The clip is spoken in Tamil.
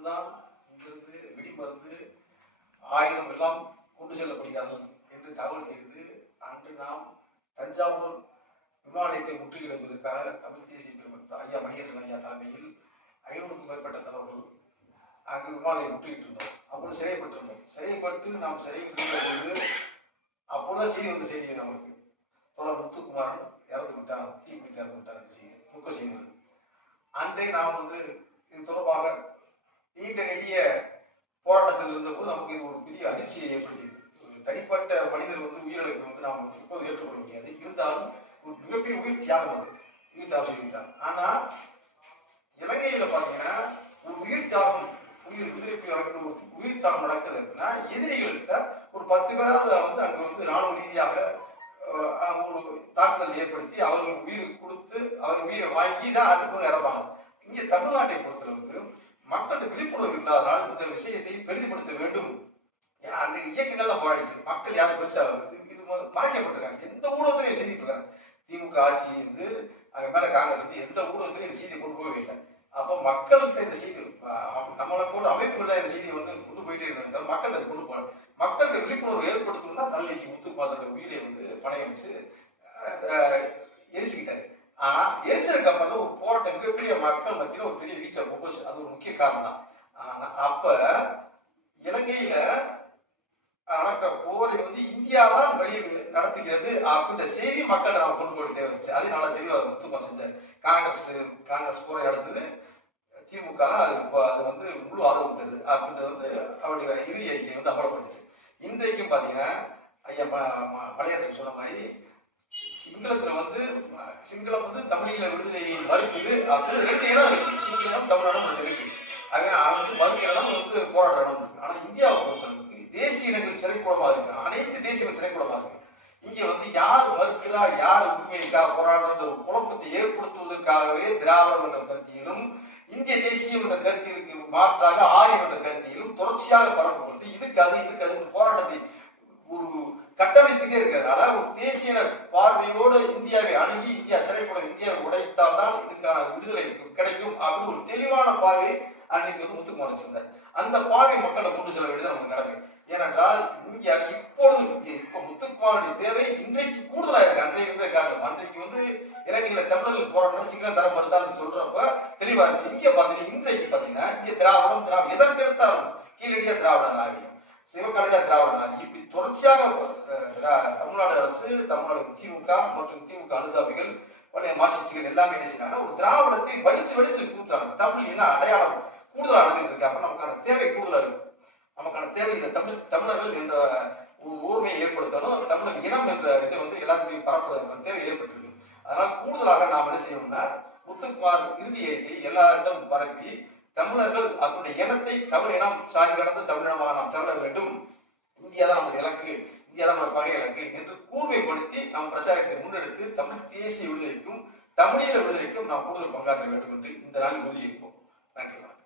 இருந்து இங்கிருந்து வெடிமருந்து ஆயுதம் எல்லாம் கொண்டு செல்லப்படுகிறார்கள் என்று தகவல் தெரிந்து அன்று நாம் தஞ்சாவூர் விமானத்தை முற்றுகையிடுவதற்காக தமிழ் தேசிய பெருமக்கள் ஐயா மணிகேசன் ஐயா தலைமையில் ஐநூறுக்கும் மேற்பட்ட தலைவர்கள் அங்கு விமானத்தை முற்றுகிட்டு இருந்தோம். அப்பொழுது சிறைப்பட்டிருந்தோம் சிறைப்பட்டு நாம் சிறையில் இருந்தபோது அப்பொழுதுதான் செய்தி வந்த செய்தி நமக்கு தொடர் முத்துக்குமாரன் இறந்து விட்டான் தீ பிடித்து இறந்து விட்டான் செய்தி துக்க செய்தி வருது. அன்றே நாம் வந்து இது தொடர்பாக நீண்ட நெடிய போராட்டத்தில் இருந்தபோது நமக்கு இது ஒரு பெரிய அதிர்ச்சியை ஏற்படுத்தியது. ஒரு தனிப்பட்ட மனிதர் வந்து உயிரிழப்பை வந்து நாம் இப்போது ஏற்றுக்கொள்ள முடியாது. இருந்தாலும் ஒரு மிகப்பெரிய உயிர் தியாகம் அது. உயிர் தியாகம் செய்திருந்தார் ஆனா இலங்கையில பாத்தீங்கன்னா ஒரு உயிர் தியாகம் உயிர் விடுதலை நடக்கிற ஒரு உயிர் தியாகம் நடக்குது அப்படின்னா எதிரிகள்கிட்ட ஒரு பத்து பேராவது வந்து அங்க வந்து ராணுவ ரீதியாக ஒரு தாக்குதல் ஏற்படுத்தி அவர்கள் உயிர் கொடுத்து அவர் உயிரை வாங்கி தான் அதுக்கு இறப்பாங்க. இங்கே தமிழ்நாட்டை பொறுத்தளவுக்கு மக்களுக்கு விழிப்புணர்வு இல்லாதனால் இந்த விஷயத்தை பெரிதுபடுத்த வேண்டும். ஏன்னா அன்றைக்கு இயக்கங்கள் தான் போராடிச்சு. மக்கள் யாரும் பெருசா இது இது மறைக்கப்பட்டிருக்காங்க. எந்த ஊடகத்திலையும் செய்தி இருக்காங்க திமுக ஆட்சி வந்து அங்க மேல காங்கிரஸ் வந்து எந்த ஊடகத்திலையும் இந்த செய்தி கொண்டு போகவே இல்லை. அப்போ மக்கள்கிட்ட இந்த செய்தி நம்மளை போன்ற அமைப்புகள் தான் இந்த செய்தியை வந்து கொண்டு போயிட்டே இருந்தாங்க. மக்கள் அதை கொண்டு போகல. மக்களுக்கு விழிப்புணர்வு ஏற்படுத்தணும்னா தள்ளிக்கு முத்து பாத்திர உயிரை வந்து பணையம் வச்சு எரிச்சுக்கிட்டாரு. ஆனா எரிச்சல் அப்புறம் தான் ஒரு போராட்டம் மிகப்பெரிய மக்கள் மத்தியில ஒரு பெரிய வீச்சை போச்சு அது ஒரு முக்கிய காரணம் தான் ஆனா அப்ப இலங்கையில நடக்கிற போரை வந்து இந்தியா தான் வழி நடத்துகிறது அப்படின்ற செய்தி மக்கள் நம்ம கொண்டு போய் தேவைச்சு அது நல்லா தெளிவாக முத்துமா செஞ்சார். காங்கிரஸ் காங்கிரஸ் போரை நடத்துது திமுக தான் அது இப்போ அது வந்து முழு ஆதரவு தருது அப்படின்றது வந்து அவருடைய இறுதி அறிக்கை வந்து அமலப்பட்டுச்சு இன்றைக்கும் பார்த்தீங்கன்னா ஐயா ம- மலையரசன் சொன்ன மாதிரி சிங்களத்துல வந்து சிங்களம் வந்து தமிழீழ விடுதலையை மறுக்குது அது ரெண்டு இடம் இருக்கு. சிங்களம் தமிழ்நாடும் ரெண்டு இருக்கு. ஆக அவன் வந்து மறுக்கிற இடம் வந்து போராட்ட இடம் இருக்கு. ஆனா இந்தியாவை பொறுத்தளவுக்கு தேசிய இனங்கள் சிறைக்கூடமா இருக்கு. அனைத்து தேசியங்கள் சிறைக்கூடமா இருக்கு. இங்க வந்து யார் மறுக்கிறா யார் உரிமைக்காக போராடுற ஒரு குழப்பத்தை ஏற்படுத்துவதற்காகவே திராவிடம் என்ற கருத்தியிலும் இந்திய தேசியம் என்ற கருத்திற்கு மாற்றாக ஆரியம் என்ற கருத்தியிலும் தொடர்ச்சியாக பரப்பப்பட்டு இதுக்கு அது இதுக்கு அது போராட்டத்தை ஒரு கட்டமைத்துக்கே இருக்கிறதுனால ஒரு தேசிய பார்வையோடு இந்தியாவை அணுகி இந்தியா சிறைப்பட இந்தியாவை உடைத்தால் தான் இதுக்கான விடுதலை கிடைக்கும் அப்படின்னு ஒரு தெளிவான பார்வை அன்றைக்கு வந்து முத்துக்குமார் வச்சிருந்தார். அந்த பார்வை மக்களை கொண்டு செல்ல வேண்டியது நம்ம கடமை. ஏனென்றால் இந்தியா இப்பொழுது இப்ப முத்துக்குமாருடைய தேவை இன்றைக்கு கூடுதலா இருக்கு. அன்றைக்கு இருந்ததை காட்டும் அன்றைக்கு வந்து இலங்கையில தமிழர்கள் போராட்டம் சீக்கிரம் தர மறுத்தான்னு சொல்றப்ப தெளிவா இருந்துச்சு. இங்க பாத்தீங்கன்னா இன்றைக்கு பாத்தீங்கன்னா இங்க திராவிடம் திராவிடம் எதற்கெடுத்தாலும் கீழடியா திராவிட நாடியம் சிவகலையா திராவிடம் இப்படி தொடர்ச்சியாக திரா- தமிழ்நாடு அரசு தமிழ்நாடு திமுக மற்றும் திமுக அனுதாபிகள் பழைய மார்க்சிஸ்டுகள் எல்லாமே என்ன செய்யறாங்க ஒரு திராவிடத்தை வடிச்சு வடிச்சு கூத்துறாங்க. தமிழ் என்ன அடையாளம் கூடுதலா நடந்துட்டு இருக்கு. அப்ப நமக்கான தேவை கூடுதலா இருக்கு. நமக்கான தேவை இந்த தமிழ் தமிழர்கள் என்ற ஒரு ஊர்மையை ஏற்படுத்தணும். தமிழர் இனம் என்ற இதை வந்து எல்லாத்துலையும் பரப்புவதற்கான தேவை ஏற்பட்டிருக்கு. அதனால கூடுதலாக நாம் என்ன செய்யணும்னா முத்துக்குமார் இறுதி அறிக்கை எல்லாரிடம் பரப்பி தமிழர்கள் அதனுடைய இனத்தை தமிழ் இனம் சாதி கடந்து தமிழினமாக நாம் திரள வேண்டும். இந்தியா தான் நமது இலக்கு இந்தியா தான் நமது பகை இலக்கு என்று கூர்மைப்படுத்தி நாம் பிரச்சாரத்தை முன்னெடுத்து தமிழ் தேசிய விடுதலைக்கும் தமிழீழ விடுதலைக்கும் நாம் கூடுதல் பங்காற்ற வேண்டும் என்று இந்த நாளில் உறுதியேற்போம் நன்றி வணக்கம்.